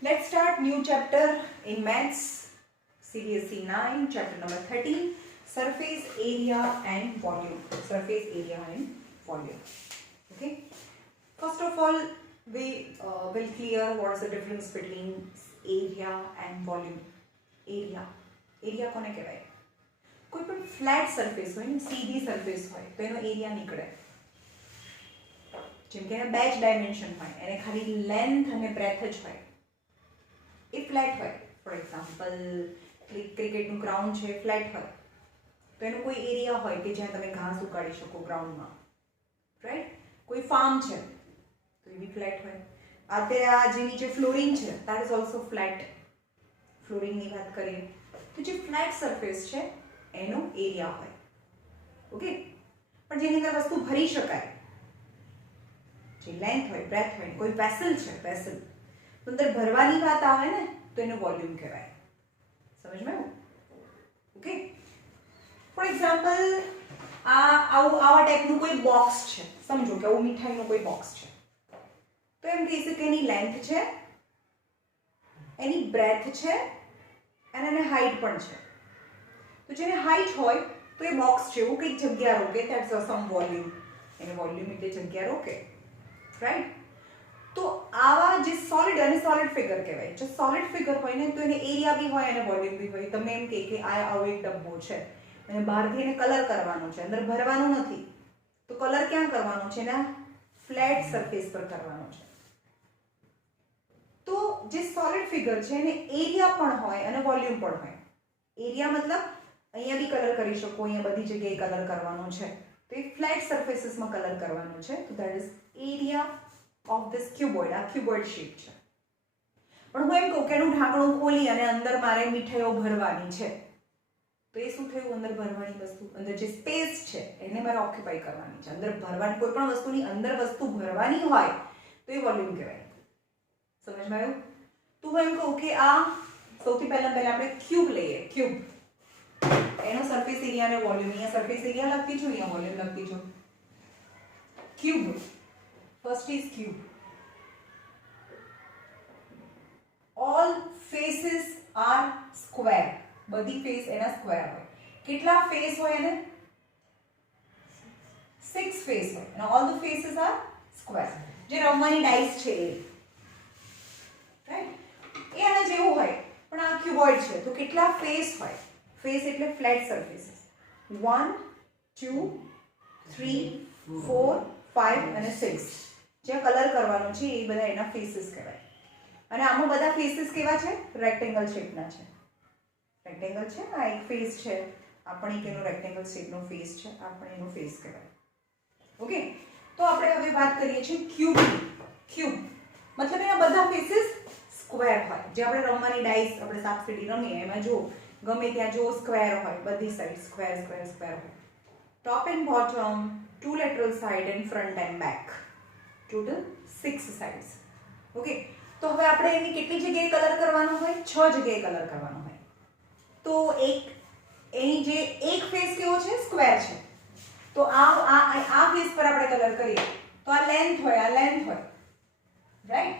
Let's start new chapter in maths, CBSE 9, chapter number 13, surface area and volume. Surface area and volume. Okay. First of all, we will clear what is the difference between area and volume. Area કોને કહેવાય? કોઈ પણ flat surface હોય ને, સીધી surface હોય તો એનો એરિયા નીકળે. જેમ કે એના બે જ ડાયમેન્શન હોય, એને ખાલી લેન્થ અને બ્રેથ જ હોય. એ ફ્લેટ હોય. ફોર એક્ઝામ્પલ ક્રિકેટનું ગ્રાઉન્ડ છે, ફ્લેટ હોય તો એનો કોઈ એરિયા હોય કે જ્યાં તમે ઘાસ ઉગાડી શકો ગ્રાઉન્ડમાં, રાઈટ? કોઈ ફાર્મ છે તો એ બી ફ્લેટ હોય. અત્યારે આ જે નીચે ફ્લોરિંગ છે, દેટ ઇઝ ઓલ્સો ફ્લેટ. ફ્લોરિંગની વાત કરીએ તો જે ફ્લેટ સરફેસ છે એનો એરિયા હોય. ઓકે. પણ જેની અંદર વસ્તુ ભરી શકાય, જે લેન્થ હોય, બ્રેથ હોય, કોઈ વેસલ છે, વેસલ તો અંદર ભરવાની વાત આવે ને તો એનો વોલ્યુમ કહેવાય. સમજમાં આવ્યું? ઓકે. ફોર એક્ઝામ્પલ આવા ટાઈપનું કોઈ બોક્સ છે, સમજો કે આવું મીઠાઈનું કોઈ બોક્સ છે, તો એમ કહી શકે એની લેન્થ છે, એની બ્રેથ છે અને એને હાઈટ પણ છે. તો જેને હાઈટ હોય તો એ બોક્સ જેવું કંઈક જગ્યા રોકે, ધેટ્સ સમ વોલ્યુમ. એને વોલ્યુમ એટલે જગ્યા રોકે, રાઈટ? તો આવા જે સોલિડ અને સોલિડ ફિગર કહેવાય. જો સોલિડ ફિગર હોય ને તો એને એરિયા બી હોય અને વોલ્યુમ બી હોય. તમે એમ કે આ આવો એક ડબ્બો છે અને બહારથી એને કલર કરવાનો છે, અંદર ભરવાનું નથી, તો કલર ક્યાં કરવાનો છે? એના ફ્લેટ સરફેસ પર કરવાનો છે. તો જે સોલિડ ફિગર છે એને એરિયા પણ હોય અને વોલ્યુમ પણ હોય. એરિયા મતલબ અહીંયા બી કલર કરી શકો, અહીંયા બધી જગ્યાએ કલર કરવાનો છે, તો એ ફ્લેટ સરફેસીસમાં કલર કરવાનો છે. તો that is area of this cuboid. આ ક્યુબોઇડ શેપ છે. પણ હું એમ કહું કે એનું ઢાંકણું ખોલી અને અંદર મારે મીઠાઈઓ ભરવાની છે, તો એ શું થયું? અંદર ભરવાની વસ્તુ, અંદર જે સ્પેસ છે એને મારે ઓક્યુપાય કરવાની છે. અંદર ભરવાની, કોઈ પણ વસ્તુની અંદર વસ્તુ ભરવાની હોય તો એ વોલ્યુમ કહેવાય. સમજમાં આવ્યું? તો હું એમ કહું કે આ સૌથી પહેલા આપણે ક્યુબ લઈએ. ક્યુબ એનો સરફેસ એરિયા અને વોલ્યુમ, અહીંયા સરફેસ એરિયા લખતી છું, અહીંયા વોલ્યુમ લખતી છું. Cube, first is cube. All faces are square. બધી ફેસ એના સ્ક્વેર હોય. કેટલા ફેસ હોય એને? 6 ફેસ હોય અને all the faces are square. જે રમવાની ડાઇસ છે એ, રાઈટ? એ આના જેવું હોય પણ આ ક્યુબોઇડ છે તો કેટલા ફેસ હોય? ફેસ એટલે ફ્લેટ સરફેસીસ. 1 2 3 4 5 અને 6 જે કલર કરવાનો છે એ બધા એના ફેસીસ કહેવાય. અને આમાં બધા ફેસીસ કેવા છે? રેક્ટેંગલ શેપના છે. રેક્ટેંગલ છે, આ એક ફેસ છે, આ પણ એક એનો રેક્ટેંગલ શેપનો ફેસ છે, આ પણ એનો ફેસ કહેવાય. ઓકે. તો આપણે હવે વાત કરીએ છીએ ક્યુબની. ક્યુબ મતલબ એના બધા ફેસીસ સ્ક્વેર હોય. જે આપણે રમવાની ડાઇસ, આપણે સાપસીડી રમીએ એમાં જો ગમે ત્યાં જો સ્ક્વેર હોય, બધી સાઈડ સ્ક્વેર સ્ક્વેર સ્ક્વેર હોય. Top and bottom, 2 lateral side and front end back, total 6 sides. Okay. તો હવે આપણે એની કેટલી જગ્યાએ કલર કરવાનો હોય? 6 જગ્યાએ કલર કરવાનો હોય. તો એની જે એક ફેસ કેવો છે? સ્ક્વેર છે. તો આ ફેસ પર આપણે કલર કરીએ તો આ લેન્થ હોય, આ લેન્થ હોય, રાઈટ?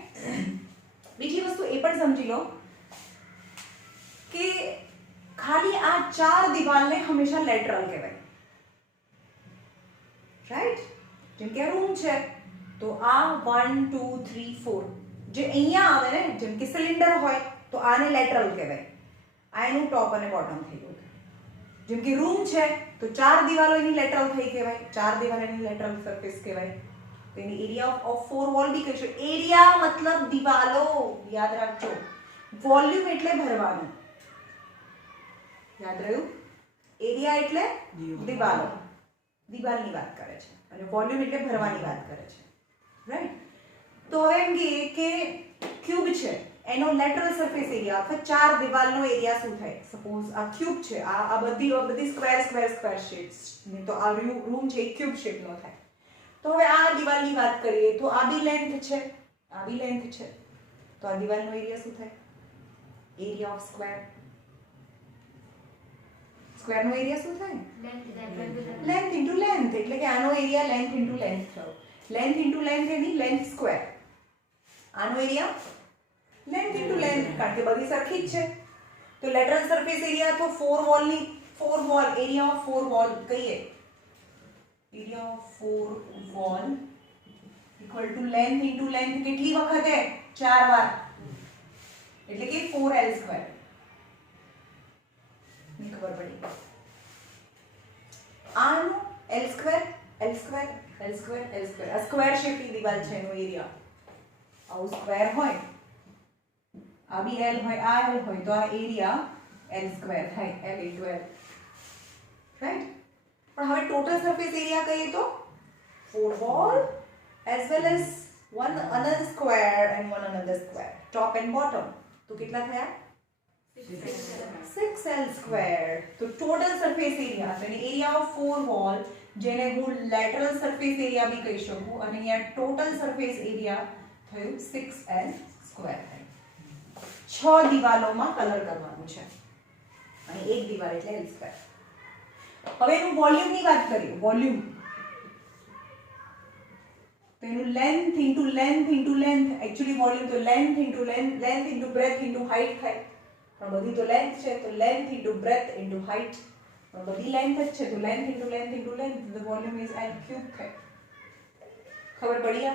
બીજી વસ્તુ એ પણ સમજી લો કે ખાલી આ 4 દિવાલને હંમેશા લેટરલ કહેવાય, રાઈટ? જેમ કે રૂમ છે તો આ 1 2 3 4 જે અહીંયા આવે ને, જેમ કે સિલિન્ડર હોય તો આને લેટરલ કહેવાય. આ એનું ટોપ અને બોટમ થઈ ગયું. જેમ કે રૂમ છે તો 4 દિવાલો એની લેટરલ થઈ કહેવાય, 4 દિવાલ એની લેટરલ સરફેસ કહેવાય. તો એની એરિયા ઓફ 4 વોલ બી કહીશું. એરિયા મતલબ દિવાલો, યાદ રાખજો. વોલ્યુમ એટલે ભરવાનું, યાદ રહ્યું? એરિયા એટલે દિવાલો, દિવાલની વાત કરે છે, અને વોલ્યુમ એટલે ભરવાની વાત કરે છે, રાઈટ? તો હવે એમ કહીએ કે ક્યુબ છે એનો લેટરલ સરફેસ એરિયા અથવા 4 દિવાલનો એરિયા શું થાય? સપોઝ આ ક્યુબ છે, આ બધી સ્ક્વેર સ્ક્વેર સ્ક્વેર શેપ્સ ને, તો આ રૂમ છે એ ક્યુબ શેપનો થાય. તો હવે આ દિવાલની વાત કરીએ તો આ બી લેન્થ છે, આ બી લેન્થ છે, તો આ દિવાલનો એરિયા શું થાય? Area of square. સ્ક્વેરનો એરિયા શું થાય? Length into length. એટલે કે આનો એરિયા લેન્થ ઇન્ટુ લેન્થ થયો. લેન્થ ઇન્ટુ લેન્થ એની લેન્થ સ્ક્વેર. આનો એરિયા લેન્થ ઇન્ટુ લેન્થ, કારણ કે બધી સરખી જ છે. તો લેટરલ સરફેસ એરિયા તો four wall area of four wall કહીએ, area of four wall equal to length into length કેટલી વખતે? 4 વાર, એટલે કે 4l². ની ખબર પડી. આનું l² આ સ્ક્વેર શેપની દીવાલ છે, એનો એરિયા આવું સ્ક્વેર હોય, આ બી l હોય, આ l હોય, તો આ એરિયા l² થાય, l * l, રાઈટ. પણ હવે ટોટલ સરફેસ એરિયા કહીએ તો four wall as well as one another square and one another square, top and bottom. તો કેટલા થયા? 6l². તો ટોટલ સરફેસ એરિયા, તો એરિયા ઓફ ફોર વોલ, જેને હું લેટરલ સરફેસ એરિયા બી કહી શકું, અને અહીંયા ટોટલ સરફેસ એરિયા થયું 6l². 6 દિવાલોમાં કલર કરવાનું છે, અને એક દિવાલ એટલે l². હવે એનું વોલ્યુમની વાત કરીએ. વોલ્યુમ તો એનું length into length into length, actually volume તો length into breadth into height થાય, પણ બધી તો લેન્થ છે, તો length into breadth into height, પણ બધી લેન્થ જ છે, તો length into length into length, the volume is l³ થાય. ખબર પડી?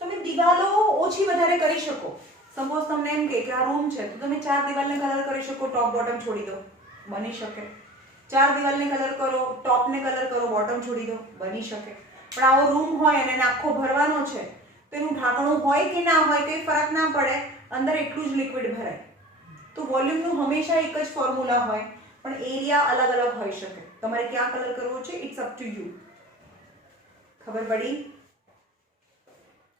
તમે દિવાલો ઓછી વધારે કરી શકો. સપોઝ તમને એમ કે આ રૂમ છે, તો તમે 4 દિવાલને કલર કરી શકો, ટોપ બોટમ છોડી દો, બની શકે. 4 દિવાલને કલર કરો, ટોપને કલર કરો, બોટમ છોડી દો, બની શકે. પણ આવો રૂમ હોય અને આખો ભરવાનો છે, તો એનું ઢાંકણું હોય કે ના હોય કંઈ ફરક ના પડે, અંદર એટલું જ લિક્વિડ ભરાય. તો વોલ્યુમનું હંમેશા એક જ ફોર્મ્યુલા હોય, પણ એરિયા અલગ અલગ હોઈ શકે. તમારે ક્યાં કલર કરવો છે, ઇટ્સ અપ ટુ યુ. ખબર પડી?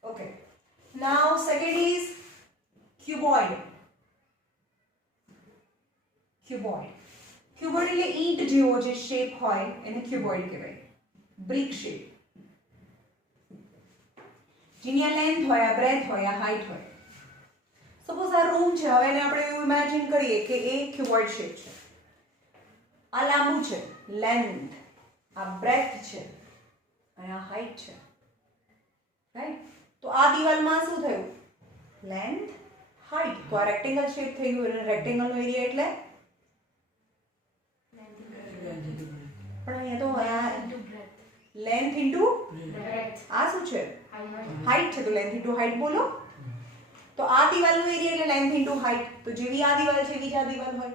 Okay. Now second is cuboid. Cuboid એટલે ઈંટ જેવો જે શેપ હોય એને ક્યુબોઇડ કહેવાય. બ્રિક શેપ, જેની લેન્થ હોય, બ્રેથ હોય, હાઈટ હોય. સપોઝ આ રૂમ છે, હવે એને આપણે એવું ઇમેજિન કરીએ કે એ ક્યુબોઇડ શેપ છે. આ લાંબુ છે, લેન્થ, આ બ્રેથ છે, અને આ હાઈટ છે, રાઈટ. તો આ દિવાલમાં શું થયું? Length, height. તો આ રેક્ટેંગલ શેપ થઈ ગયું, એટલે રેક્ટેંગલનો એરિયા એટલે પણ અહીંયા તો લેન્થ ઇન્ટુ આ શું છે? હાઈટ છે, તો લેન્થ ઇન્ટુ હાઈટ બોલો. તો આ દિવાલનો એરિયા એટલે લેન્થ ઇન્ટુ હાઈટ. તો જેવી આ દિવાલ છે એવી જ આ દિવાલ હોય,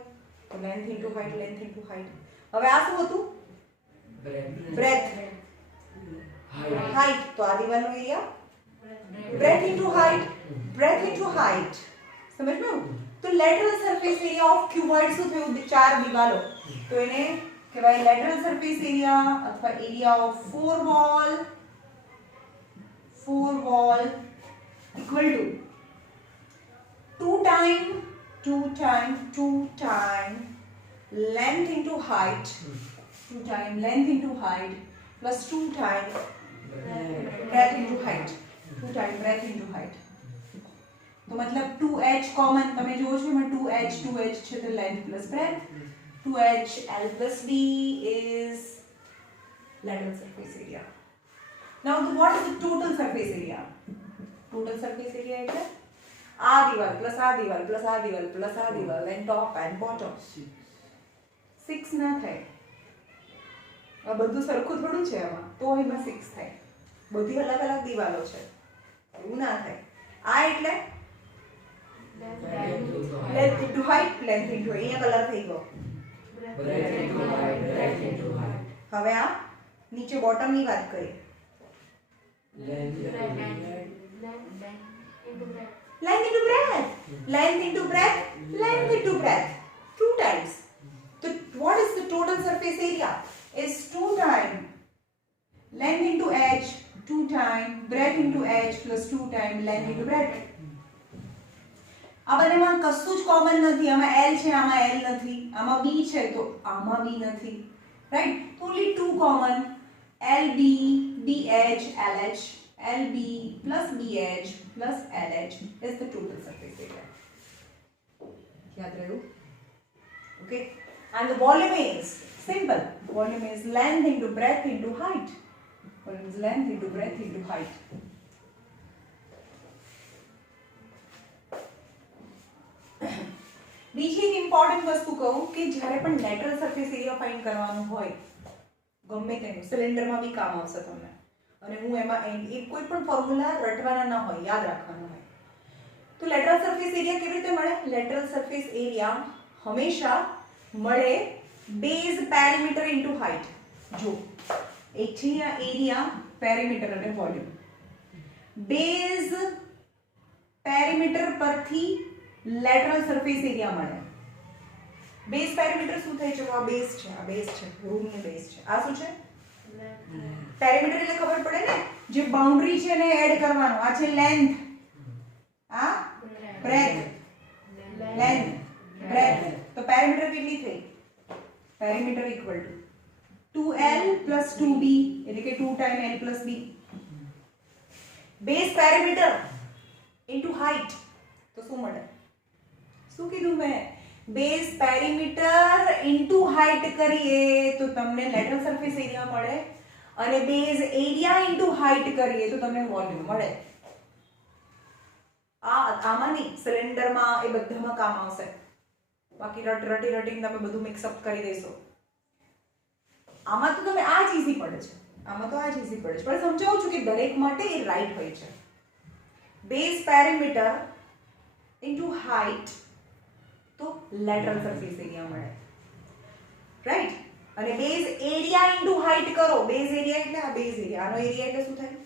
તો length into height, length into height. હવે આ શું હતું? Breadth, height. તો આ દિવાલનો area breadth into height, breadth into height. સમજ્યું? તો lateral surface area of cuboid શું થયું? 4 દિવાલો, તો એને કહેવાય લેટરલ સરફેસ એરિયા અથવા area of four wall equal to 2 time length into height, 2 time length into height plus 2 time breadth into height, 2 time breadth into height. તો મતલબ 2h common તમે જોવો છો, એમાં 2h છે, તો length plus breadth. 2h l plus b is lateral surface area. Now what is the total surface area? Total surface area એટલે આ દિવાલ પ્લસ આ દિવાલ પ્લસ આ દિવાલ પ્લસ આ દિવાલ and top and bottom. 6 ના થાય. આ બધું સરખું થોડું છે આમાં, તો એમાં 6 થાય. બધી અલગ અલગ દિવાલો છે, એવું ના થાય. આ એટલે length into height, length into અહીંયા કલર થઈ ગયો. હવે આ નીચે બોટમ ની વાત કરીએ. length into breadth, length into breadth, length into breadth, 2 times. So what is the total surface area? Is 2 time length into h, 2 time breadth into h plus 2 time length into breadth. આ બંનેમાં કશું જ common નથી. આમાં l છે, આમાં l નથી. આમાં b છે, તો આમાં b નથી, right. Only 2 common, lb bh lh, lb plus bh plus lh is the total surface area. યાદ રહ્યું? Okay. And the volume is simple. Volume is length into breadth into height. Volume is length into breadth into height. Important વસ્તુ કહું કે જ્યારે પણ lateral surface area find કરવાનું હોય ગમે તેનું સિલિન્ડરમાં બી કામ આવશે તમને અને હું એમાં એક કોઈ પણ ફોર્મ્યુલા રટવાના ન હોય યાદ રાખવાનું હોય તો લેટરલ સરફેસ એરિયા કેવી રીતે મળે લેટરલ સરફેસ એરિયા હંમેશા મળે બેઝ પેરીમીટર ઇન્ટુ હાઇટ જો એક છે આ એરિયા પેરીમીટર અને વોલ્યુમ બેઝ પેરીમીટર પરથી લેટરલ સરફેસ એરિયા મળે બેઝ પેરીમીટર શું થાય છે આ બેઝ છે રૂમની બેઝ છે આ શું છે પેરીમીટર એટલે ખબર પડે ને જે બાઉન્ડરી છે એને એડ કરવાનો આ છે લેન્થ આ બ્રેથ લેન્થ બ્રેથ તો પેરીમીટર કેટલી થઈ perimeter equal to 2l + 2b એટલે કે 2 time l + b base perimeter into height તો શું મળે શું કીધું મેં બેઝ પેરીમીટર ઇન્ટુ હાઇટ કરીએ તો તમને લેટરલ સરફેસ એરિયા મળે અને બેઝ એરિયા ઇન્ટુ હાઇટ કરીએ તો તમને વોલ્યુમ મળે આમાં નહીં સિલિન્ડરમાં એ બધામાં કામ આવશે બાકી રટીને તમે બધું મિક્સઅપ કરી દેશો આમાં તો તમે આ જ ઈઝી પડે છે પણ સમજાવું છું કે દરેક માટે એ રાઈટ હોય છે બેઝ પેરીમીટર ઇન્ટુ હાઇટ તો લેટરલ સરફેસ એરિયા મળે રાઈટ અને બેઝ એરિયા ઇન્ટુ હાઇટ કરો બેઝ એરિયા એટલે આ બેઝ એરિયા આનો એરિયા એટલે શું થાય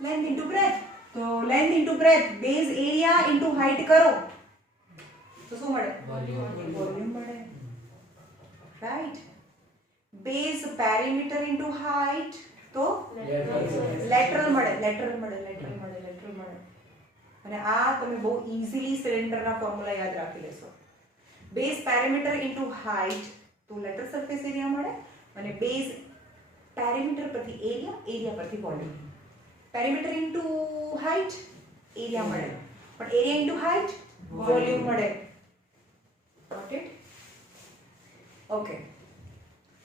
લેન્થ ઇન્ટુ બ્રેથ તો length into breadth base area into height કરો તો શું મળે વોલ્યુમ મળે right base perimeter into height તો લેટરલ મળે અને આ તમે બહુ ઈઝીલી સિલિન્ડરના ફોર્મ્યુલા યાદ રાખી લેશો બેઝ પેરીમીટર ઇન્ટુ હાઇટ તો લેટરલ સરફેસ એરિયા મળે અને બેઝ પેરીમીટર પરથી એરિયા પરથી volume perimeter into height area મળે પણ એરિયા ઇન્ટુ હાઇટ વોલ્યુમ મળે ગોટ ઇટ ઓકે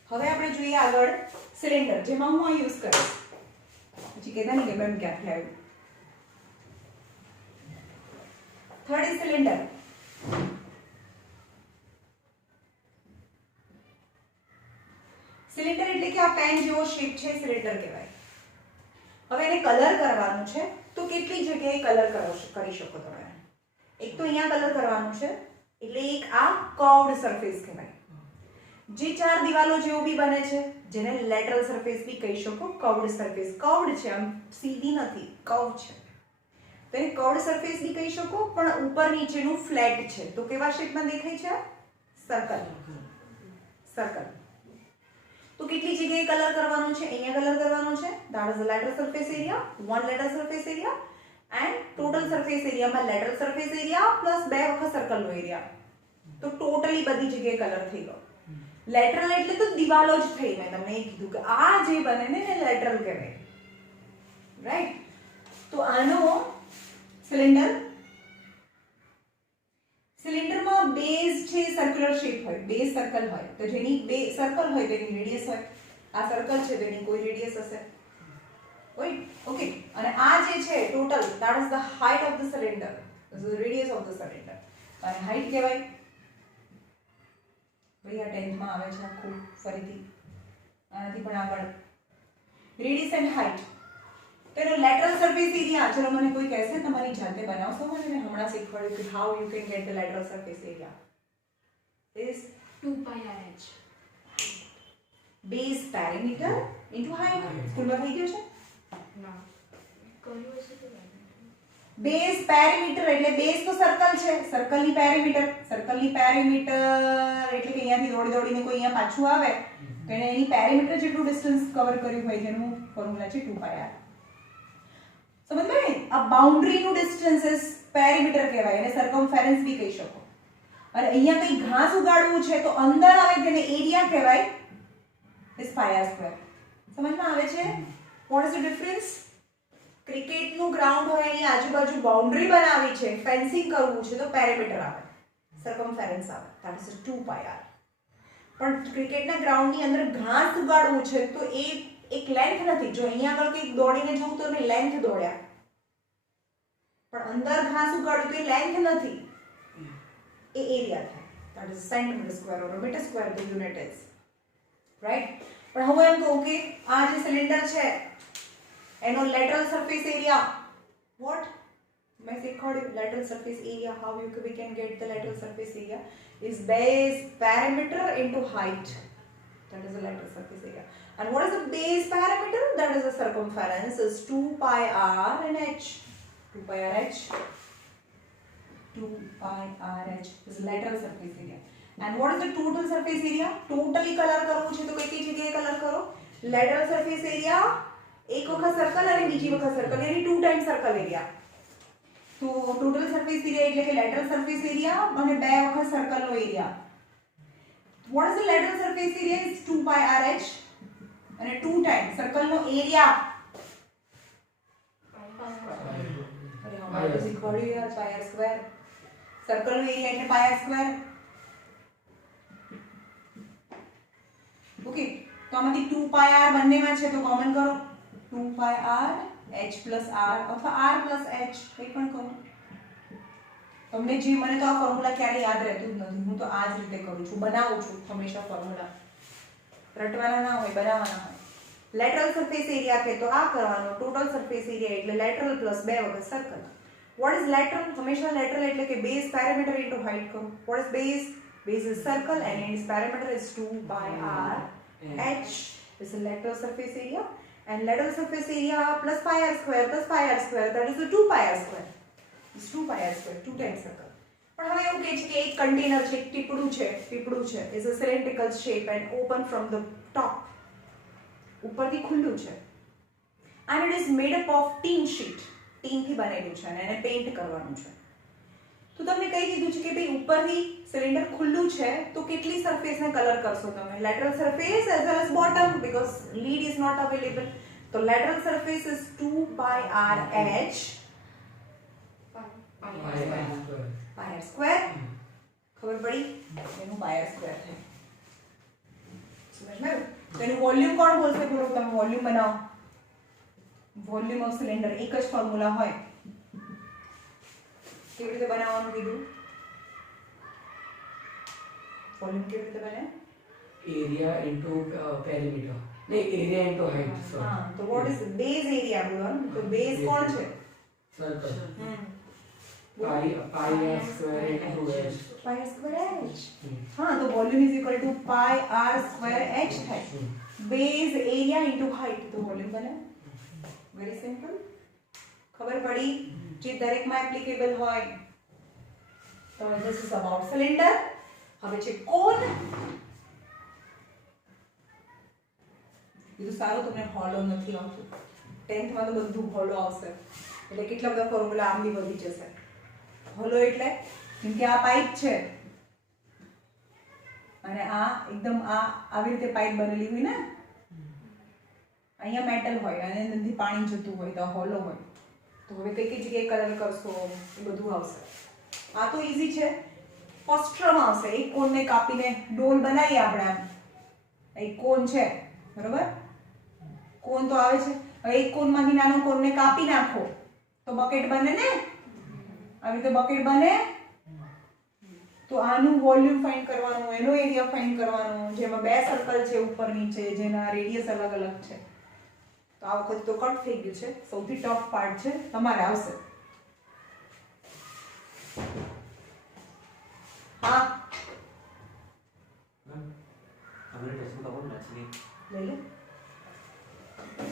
હવે આપણે જોઈએ આગળ સિલિન્ડર જેમાં હું આ યુઝ કરીશ પછી કહેતા નહીં કે મેમ ક્યાંથી આવ્યું થર્ડ ઇઝ સિલિન્ડર સિલિન્ડર એટલે કે આ પેન જેવો શેપ છે સિલિન્ડર કહેવાય હવે એને કલર કરવાનું છે તો કેટલી જગ્યાએ કલર કરી શકો તમે એક તો અહીંયા કલર કરવાનું છે એટલે એક આ કર્વડ સરફેસ કહેવાય જે ચાર દિવાલો જેવું બી બને છે જેને લેટરલ સરફેસ બી કહી શકો કર્વડ સરફેસ કર્વડ છે આમ સીધી નથી કર્વ છે તો એને કર્વડ સરફેસ બી કહી શકો પણ ઉપર નીચેનું ફ્લેટ છે તો કેવા શેપમાં દેખાય છે સર્કલ તો કેટલી જગ્યાએ કલર કરવાનો છે અહીંયા કલર કરવાનો છે that is the lateral surface area one lateral surface area and total surface area માં lateral surface area plus બે વખત સર્કલ નો એરિયા તો ટોટલી બધી જગ્યાએ કલર થઈ ગયો લેટરલ એટલે તો દિવાલો જ થઈ મેં તમને એ કીધું કે આ જે બને ને એને લેટરલ કહેવાય રાઈટ તો આનો સિલિન્ડરમાં બેઝ છે સર્ક્યુલર શેપ હોય બેઝ સર્કલ હોય તો જેની બે સર્કલ હોય તેની રેડિયસ હોય આ સર્કલ છે તેની કોઈ રેડિયસ હશે ઓકે અને આ જે છે total that is the height of the cylinder this is the radius of the cylinder અને હાઈટ કહેવાય ભાઈ આ 10th માં આવે છે આખું ફરીથી આનાથી પણ આગળ રેડિયસ એન્ડ હાઈટ તેનો લેટરલ સરફેસ એરિયા ચલો મને કોઈ કહેશે તમારી જાતે બનાવશો મને મેં હમણાં શીખવાડ્યું કે how you can get the lateral surface area is 2πr/h base perimeter into height સ્કૂલમાં થઈ ગયું છે ના કર્યું હશે તો બેઝ પેરીમીટર એટલે બેઝ તો સર્કલ છે સર્કલની પેરીમીટર એટલે કે અહીંયાથી દોડીને કોઈ અહીંયા પાછું આવે તો એને એની પેરીમીટર જેટલું ડિસ્ટન્સ કવર કર્યું હોય જેનું ફોર્મ્યુલા છે 2πr સમજ્યા ને આ બાઉન્ડ્રીનું ડિસ્ટન્સ ઇઝ પેરીમીટર કહેવાય એને સર્કમફેરન્સ બી કહી શકો અને અહીંયા કઈ ઘાસ ઉગાડવું છે તો અંદર આવે તેને એરિયા કહેવાય ઇઝ πr². સમજમાં આવે છે વોટ ઇઝ ધ ડિફરન્સ ક્રિકેટનું ગ્રાઉન્ડ હોય એની આજુબાજુ બાઉન્ડ્રી બનાવી છે ફેન્સિંગ કરવું છે તો પેરીમીટર આવે સર્કમફેરન્સ આવે ધેટ ઇઝ 2πr. પણ ક્રિકેટના ગ્રાઉન્ડની અંદર ઘાસ ઉગાડવું છે તો એ એક લેન્થ નથી જો અહીંયા આગળ કંઈક દોડીને જવું તો અમે લેન્થ દોડ્યા પણ અંદર ઘાસ ઉગાડ્યું તો એ લેન્થ નથી એ એરિયા થાય. That is centimeter square or a meter square the unit is. Right? પણ હવે એમ કહું કે આ જે સિલિન્ડર છે એનો lateral surface area what? મેં શીખવાડ્યું lateral surface area how we can get the lateral surface area is base perimeter into height. That is the lateral surface area. And what is the base parameter? That is the circumference is 2 pi r and h. 2 pi r h. 2 pi r h is lateral surface area. And what is the total surface area? Totally color કરવું છે તો કઈ કઈ જગ્યાએ colour કરો? Lateral surface area એક વખત circle અને બીજી વખત circle yani 2 times circle area. તો total surface area એટલે કે lateral surface area અને બે વખત સર્કલ નો area. What is the lateral surface area? Is 2 pi r h અને 2 times સર્કલ નો એરિયા. અરે હમણાં તો શીખવાડ્યું યાર pi r square. સર્કલ નો એરિયા એટલે pi r square. ઓકે તો આમાંથી 2 pi r બંનેમાં છે તો કોમન કરો 2 pi r h plus r અથવા r plus h કંઈ પણ કરો. તમને જે મને તો આ ફોર્મ્યુલા ક્યારે યાદ રહેતું જ નથી. હું તો આ જ રીતે કરું છું, બનાવું છું હંમેશા ફોર્મ્યુલા. રટવાના ના હોય, બનાવવાના હોય. લેટરલ સરફેસ એરિયા કે તો આ કરવાનો ટોટલ સરફેસ એરિયા એટલે લેટરલ પ્લસ બે વખત સર્કલ. What is lateral? હંમેશા લેટરલ એટલે કે બેઝ પેરામીટર ઇન્ટુ હાઇટ કરો. What is base? Base is circle and its parameter is 2 pi r h is the lateral surface area and lateral surface area plus pi r square that is the 2 pi r square. It's 2 pi r square 2 times circle. પણ હવે એવું કહે છે કે એક container છે, એક ટીપડું છે is a cylindrical shape and open from the top. ઉપરથી ખુલ્લું છે and it is made up of tin sheet. Tin થી બનેલું છે અને એને પેઇન્ટ કરવાનું છે. તો તમને કહી દીધું છે કે ભાઈ ઉપરથી સિલિન્ડર ખુલ્લું છે તો કેટલી સરફેસને કલર કરશો તમે? Lateral surface as well as bottom because lead is not available. તો lateral surface is 2 pi r h pi r square. ખબર પડી? એનું pi r square થાય. સમજમાં આવ્યું? તો એનું વોલ્યુમ કોણ બોલશે? બોલો તમે વોલ્યુમ બનાવો. વોલ્યુમ ઓફ સિલિન્ડર એક જ ફોર્મ્યુલા હોય. કેવી રીતે બનાવવાનું કીધું? વોલ્યુમ કેવી રીતે બને? એરિયા ઇન્ટુ પેરીમીટર નહીં એરિયા ઇન્ટુ હાઇટ. હા તો વોટ ઇઝ બેઝ એરિયા? બોલો તો બેઝ કોણ છે? સર્કલ પાઈ r square into h. pi r square h. હા તો volume is equal two pi r square h થાય. બેઝ એરિયા ઇન્ટુ હાઇટ તો વોલ્યુમ બને. Very simple. ખબર પડી? જે દરેકમાં એપ્લિકેબલ હોય. તો ધીસ ઇઝ અબાઉટ સિલિન્ડર. હવે છે કોન. એ તો સારું તમને હોલો નથી આવતું. 10th માં તો બધું હોલો આવશે એટલે કેટલા બધા ફોર્મ્યુલા આમ બી વધી જશે. હોલો એટલે જેમ કે આ પાઇપ છે અને આ એકદમ આ આવી રીતે પાઇપ બનેલી હોય ને, અહીંયા મેટલ હોય અને અંદરથી પાણી જતું હોય તો હોલો હોય. તો હવે કઈ કઈ જગ્યાએ કલર કરશો એ બધું આવશે. આ તો ઈઝી છે. પોસ્ટ્રમ આવશે. એક કોનને કાપીને ડોલ બનાવીએ આપણે. આમ એક કોન છે બરોબર, કોન તો આવે છે. હવે એક કોનમાંથી નાનો કોનને કાપી નાખો તો બકેટ બને ને. આવી રીતે બકેટ બને. તો આનું વોલ્યુમ ફાઇન્ડ કરવાનું, એનો એરિયા ફાઇન્ડ કરવાનો, જેમાં બે સર્કલ છે ઉપર નીચે જેના રેડિયસ અલગ અલગ છે. તો આ વખત તો કટ થઈ ગયું છે. સૌથી ટફ પાર્ટ છે, તમારે આવશે. હા हमने टेस्ट में कवर मैच नहीं લઈ લો.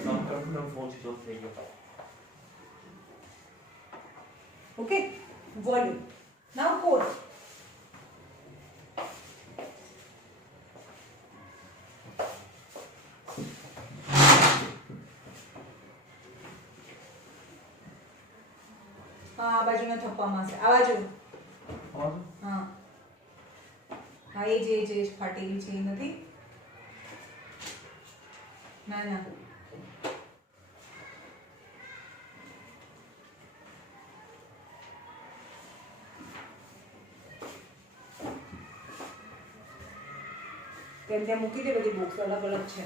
काम कर अपना फोन स्विच ऑफ થઈ ગયો. Okay volume. Now cone. હા આ બાજુના થપ્પામાં છે. આ બાજુ. और હા હા એ જે ફાટેલી છે એ નથી. ના ના ત્યાં મૂકી દે. બધી બોક્સ અલગ અલગ છે.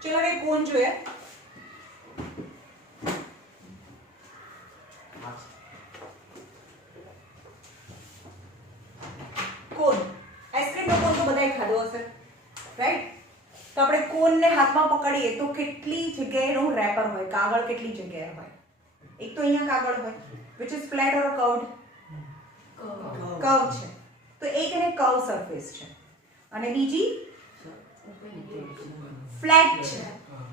ચલો હવે કોણ જોઈએ. ખાધો હશે, રાઈટ? તો આપણે કોનને હાથમાં પકડીએ તો કેટલી જગ્યાએનું રેપર હોય, કાગળ કેટલી જગ્યાએ હોય? એક તો અહીંયા કાગળ હોય, which is flat or curved? Curve છે, તો એક એને કર્વ સરફેસ છે અને બીજી ફ્લેટ છે.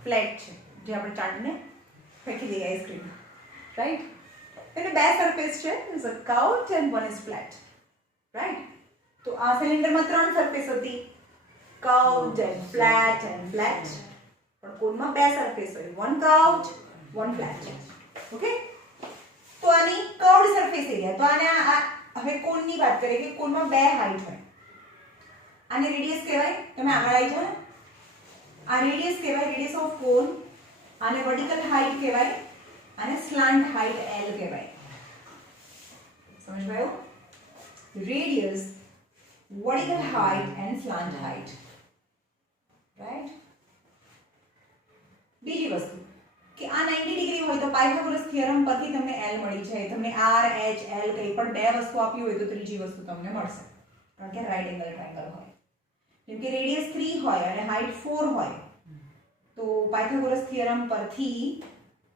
ફ્લેટ છે જે આપણે ચાટીને ફેંકી દઈએ આઈસ્ક્રીમ, રાઈટ? એટલે બે સરફેસ છે, is a curved and one is flat, right? તો આ સિલિન્ડરમાં ત્રણ સરફેસ હતી, curved and flat and flat. પણ કોનમાં બે સરફેસ હોય, one curved one flat. Okay, તો આની કર્વ્ડ સરફેસ એરિયા, તો આને હવે કોનની વાત કરીએ કે કોનમાં બે હાઈટ હોય. આને રેડિયસ કહેવાય, તમે આગળ આવી જાઓ ને, આ રેડિયસ કહેવાય, રેડિયસ ઓફ કોન. આને વર્ટિકલ હાઈટ કહેવાય, આને સ્લાન્ટ હાઈટ L કહેવાય. સમજ ગયો? Radius, vertical height and slant height, right? બીજી વસ્તુ કે આ 90 ડિગ્રી હોય તો પાયથાગોરસ થિયરમ પરથી તમને L મળી જાય. તમને R H L કંઈ પણ બે વસ્તુ આપી હોય તો ત્રીજી વસ્તુ તમને મળશે, કારણ કે રાઈટ એંગલ ટ્રાયેંગલ હોય. જેમ કે રેડિયસ 3 હોય અને હાઈટ 4 હોય તો પાયથાગોરસ થિયરમ પરથી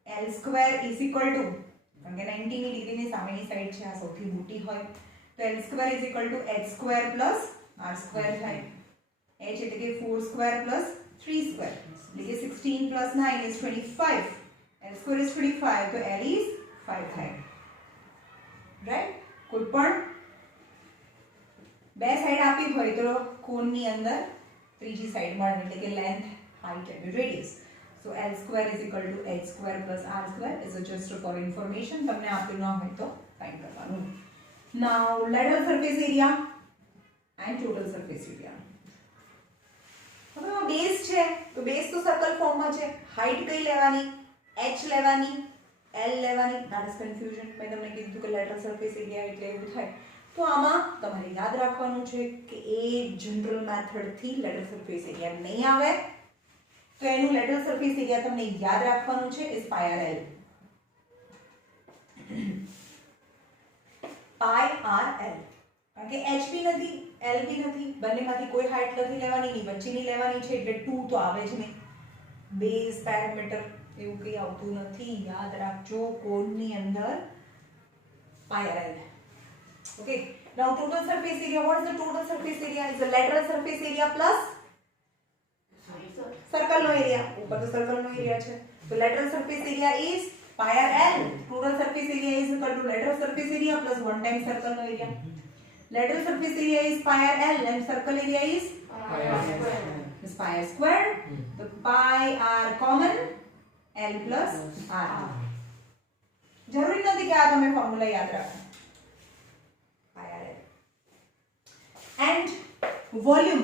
L² ઇઝ ઇક્વલ ટુ, કારણ કે 90 ડિગ્રીની સામેની સાઈડ છે, આ સૌથી મોટી હોય, તો L² is equal to h² plus r² થાય. h એટલે કે 4² પ્લસ 3², એટલે કે 16 પ્લસ 9 ઇઝ 25. L² ઇઝ 25, તો L ઇઝ 5 થાય, રાઈટ? કોઈ પણ બે સાઈડ આપી હોય તો કોનની અંદર ત્રીજી સાઈડ મળે, એટલે કે length, height and radius. So L² is equal to h² plus r² is just for information. તમને આપ્યું ન હોય તો ફાઇન્ડ કરવાનું. Now lateral surface area and total surface area. હવે આ બેઝ છે તો બેઝ તો સર્કલ ફોર્મમાં છે. હાઈટ કઈ લેવાની? h લેવાની, l લેવાની? That is confusion. મેં તમને કીધું કે લેટરલ સરફેસ એરિયા એટલે એવું થાય. તો આમાં તમારે યાદ રાખવાનું છે કે એ જનરલ મેથડ થી લેટરલ સરફેસ એરિયા નહીં આવે, તો એનું લેટરલ સરફેસ એરિયા તમને યાદ રાખવાનું છે is pi R l. Pi R l, કારણ કે h બી નથી, l બી નથી, બંનેમાંથી કોઈ હાઈટ નથી લેવાની, ની વચ્ચેની લેવાની છે, એટલે 2 તો આવે જ નહીં. બેઝ પેરામીટર એવું કંઈ આવતું નથી, યાદ રાખજો. કોડની અંદર pi R L. Okay, now total surface area, what is the total surface area? Is the lateral surface area plus circle no area. ऊपर तो circle no area છે, so lateral surface area is pi r l. Total surface area is equal to lateral surface area plus 1 time circle no area. Lateral surface area is pi r l and circle area is pi r square. is pi r square. So pi r common, l plus r. જરૂરી નથી કે આ તમે formula યાદ રાખો. And volume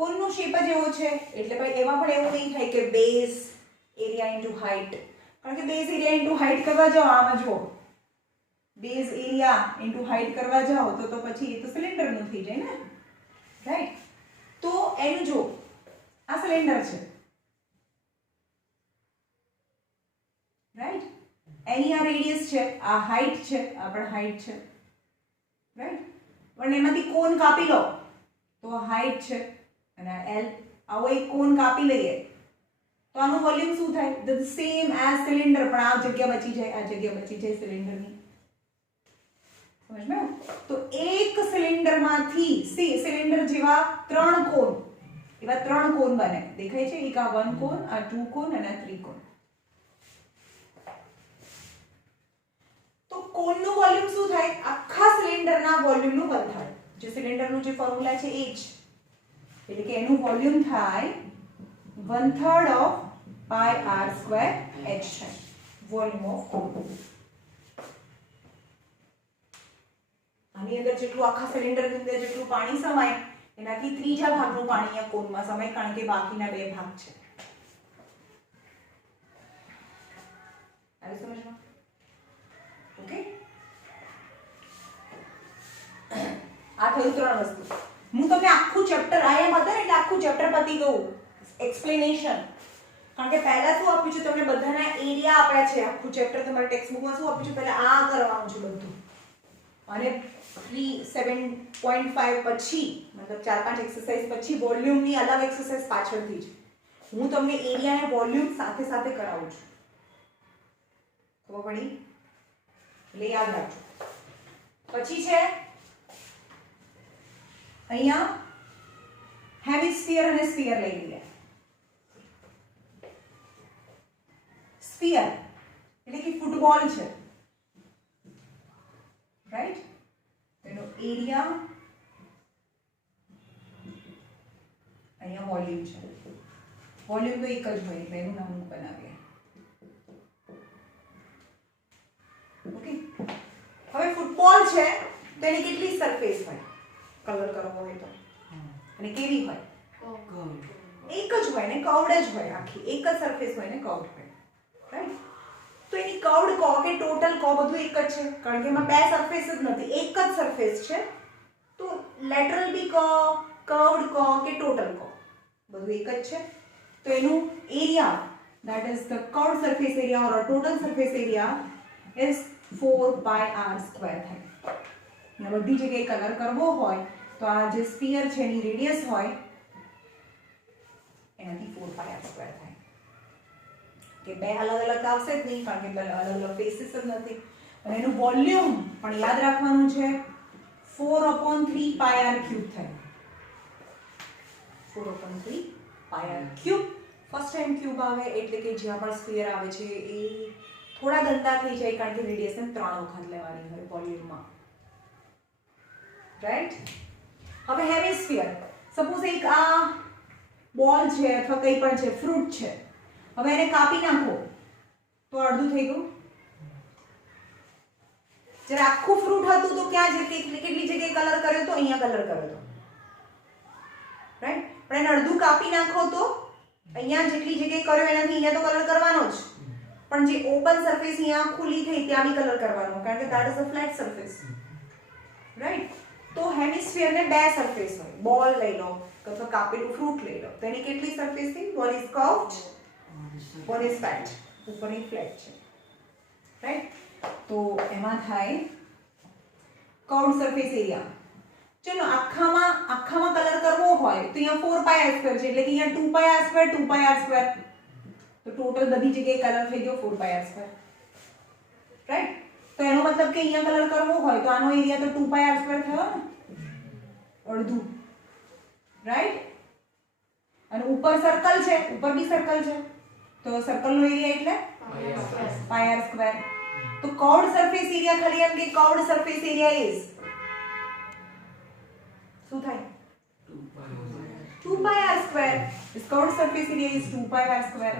કોનનો shape જ એવો છે, એટલે ભાઈ એમાં પણ એવું નહીં થાય કે બેઝ એરિયા ઇન્ટુ હાઈટ, કારણ કે બેઝ એરિયા ઇન્ટુ હાઈટ કરવા જાઓ, આમાં જુઓ બેઝ એરિયા ઇન્ટુ હાઈટ કરવા જાઓ તો પછી એ તો સિલિન્ડરનું થઈ જાય ને, રાઈટ? તો એનું જો આ સિલિન્ડર છે, રાઈટ? એની આ રેડિયસ છે, આ હાઈટ છે, આ પણ હાઈટ છે, રાઈટ? પણ એમાંથી કોન કાપી લો તો હાઈટ છે અને L. આવો એક કોન કાપી લઈએ તો આનું વોલ્યુમ શું થાય? ધ સેમ એઝ સિલિન્ડર, પણ આ જગ્યા બચી જાય, આ જગ્યા બચી જાય સિલિન્ડરની. સમજમાં? તો એક સિલિન્ડરમાંથી સિલિન્ડર જેવા ત્રણ કોન, એવા ત્રણ કોન બને, દેખાય છે? એક આ 1 કોન, આ 2 કોન અને આ 3 કોન. તો કોનનું વોલ્યુમ શું થાય? આખા સિલિન્ડરના વોલ્યુમનું 1/3. જે સિલિન્ડરનું જે ફોર્મ્યુલા છે એ જ, એટલે કે એનું વોલ્યુમ થાય 1/3 of pi r square h છે વોલ્યુમ ઓફ કોન. આની અંદર જેટલું આખા સિલિન્ડરની અંદર જેટલું પાણી સમાય એનાથી ત્રીજા ભાગનું પાણી અહીંયા કોનમાં સમાય, કારણ કે બાકીના બે ભાગ છે. આવી સમજમાં? ઓકે, આ થયું 3 વસ્તુ. હું તમને આખું ચેપ્ટર આયા હતા એટલે આખું ચેપ્ટર પતી ગયું એક્સપ્લેનેશન, કારણ કે પહેલા શું આપ્યું છે તમને? બધાના એરિયા આપ્યા છે. આખું ચેપ્ટર તમારા ટેક્સ્ટ બુકમાં શું આપ્યું છે? પહેલા આ કરવાનું છે બધું, અને 7.5 પછી મતલબ 4-5 એક્સરસાઇઝ પછી વોલ્યુમની અલગ એક્સરસાઇઝ પાછળથી છે. હું તમને એરિયા અને વોલ્યુમ સાથે સાથે કરાવું છું. ખબર પડી? એટલે યાદ રાખજો. પછી છે અહીંયા હેમિસ્ફિયર અને સ્ફિયર લઈ લઈએ. સ્ફિયર એટલે કે ફૂટબોલ છે, રાઈટ? એનો એરિયા અહીંયા વોલ્યુમ છે. વોલ્યુમ તો એક જ હોય એટલે એનું નામ બનાવીએ. ઓકે, હવે ફૂટબોલ છે તો એની કેટલી સરફેસ હોય કલર કરવો હોય તો, અને કેવી હોય? એક જ હોય ને, કર્વડ જ હોય, આખી એક જ સરફેસ હોય ને, કર્વડ હોય, રાઈટ? તો એની કર્વડ કહો કે ટોટલ કહો, બધું એક જ છે, કારણ કે એમાં બે સરફેસ જ નથી, એક જ સરફેસ છે. તો લેટરલ બી કહો, કર્વડ કહો કે ટોટલ કહો, બધું એક જ છે. તો એનું area, that is the curved surface area or a total surface area is 4πr² થાય. અને બધી જગ્યાએ કલર કરવો હોય તો આ જે સ્ફિયર છે એની રેડિયસ હોય એનાથી 4πr² થાય. કે બે અલગ અલગ આવશે જ નહીં, કારણ કે અલગ અલગ ફેસીસ જ નથી. અને એનું વોલ્યુમ પણ યાદ રાખવાનું છે, 4/3 πr³ થાય. 4/3 πr³. ફર્સ્ટ ટાઈમ ક્યુબ આવે એટલે કે જ્યાં પણ સ્ફિયર આવે છે એ થોડા ગંદા થઈ જાય, કારણ કે રેડિયસને 3 વખત લેવાની હોય વોલ્યુમમાં, રાઈટ? હવે હેમિસ્ફિયર, સપોઝ એક આ બોલ છે અથવા કંઈ પણ છે, ફ્રૂટ છે. હવે એને કાપી નાખો તો અડધું થઈ ગયું. જ્યારે આખું ફ્રૂટ હતું તો ક્યાં કેટલી જગ્યાએ કલર કર્યો તો? અહીંયા કલર કર્યો તો, રાઈટ? પણ એને અડધું કાપી નાખો તો અહીંયા જેટલી જગ્યાએ કર્યો એનાથી અહીંયા તો કલર કરવાનો જ, પણ જે ઓપન સરફેસ અહીંયા ખુલ્લી થઈ ત્યાં બી કલર કરવાનો, કારણ કે that is a flat surface, right? તો હેમિસ્ફિયર ને બે સરફેસ હોય. બોલ લઈ લો અથવા કાપેલું ફ્રૂટ લઈ લો તો એની કેટલી સરફેસ થઈ? one is curved, one is flat. ઉપરની ફ્લેટ છે, રાઈટ? તો એમાં થાય કર્વડ સરફેસ એરિયા. ચલો આખામાં કલર કરવો હોય તો અહીંયા 4πr² છે, એટલે કે અહીંયા 2πr², તો ટોટલ બધી જગ્યાએ કલર થઈ ગયો 4πr², રાઈટ? તો એનો મતલબ કે અહીંયા કલર કરવો હોય તો આનો એરિયા તો 2πr² થયો ને, અડધું, રાઈટ? અને ઉપર સર્કલ છે, ઉપર બી સર્કલ છે, તો સર્કલનો એરિયા એટલે πr². તો કર્વડ સરફેસ એરિયા ખાલી એમ કે કર્વડ સરફેસ એરિયા ઇઝ શું થાય? 2πr². This curved surface area is 2πr².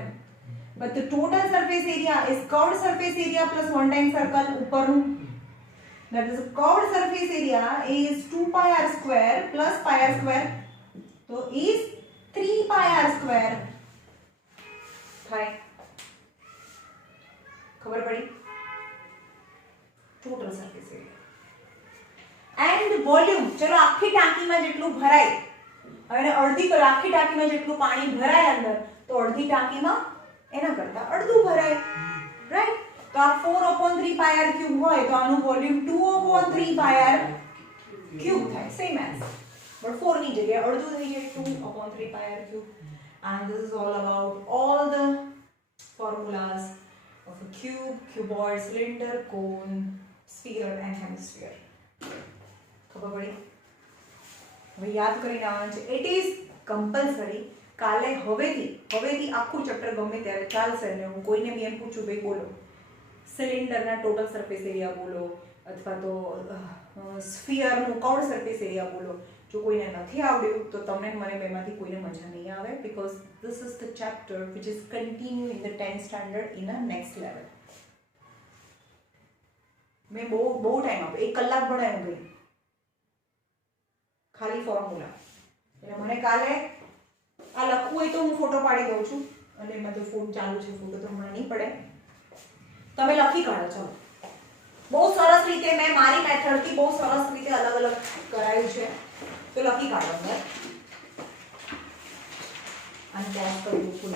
But the total surface area is curved surface area plus one time circle ઉપરનું. That is curved surface area is 2πr² plus πr². So is 3πr² થાય. ખબર પડી? Total surface area. And volume, ચલો આખી ટાંકીમાં જેટલું ભરાય, અને આખી ટાંકીમાં જેટલું પાણી ભરાય અંદર, તો અડધી ટાંકીમાં એના કરતા અડધું ભરાય, રાઈટ? તો આ 4/3 πr³ હોય તો આનું વોલ્યુમ 2/3 πr³ થાય, સેમ એઝ, બટ 4 ની જગ્યાએ અડધું થઈ જાય, 2/3 πr³. And this is all about all the formulas of a cube, cuboid, cylinder, cone, sphere and hemisphere. ખબર પડી? હવે યાદ કરીને આવવાનું છે. It is compulsory. કાલે હવેથી આખું ચેપ્ટર ગમે ત્યારે ચાલશે. ને હું કોઈને બી એમ પૂછું, ભાઈ બોલો સિલિન્ડરના ટોટલ સરફેસ એરિયા બોલો, અથવા તો સ્ફિયરનું કર્વડ સરફેસ એરિયા બોલો. જો કોઈને નથી આવડ્યું તો તમને મને બેમાંથી કોઈને મજા નહીં આવે, because this is the chapter which is continue in the 10th standard in a next level. મેં બહુ ટાઈમ આપ્યો, 1 કલાક ભણાવ્યું ભાઈ, ખાલી ફોર્મ્યુલા. એટલે મને કાલે આ લખવું હોય તો હું ફોટો પાડી દઉં છું, અને એમાં તો ફોન ચાલુ છે, ફોટો તો હમણાં નહીં પડે. તમે લખી કાઢો. ચલો, બહુ સરસ રીતે મેં મારી મેથડથી બહુ સરસ રીતે અલગ અલગ કરાયું છે, તો લખી કાઢો અંદર. અને પોઝ કરી દઉં ફૂલ.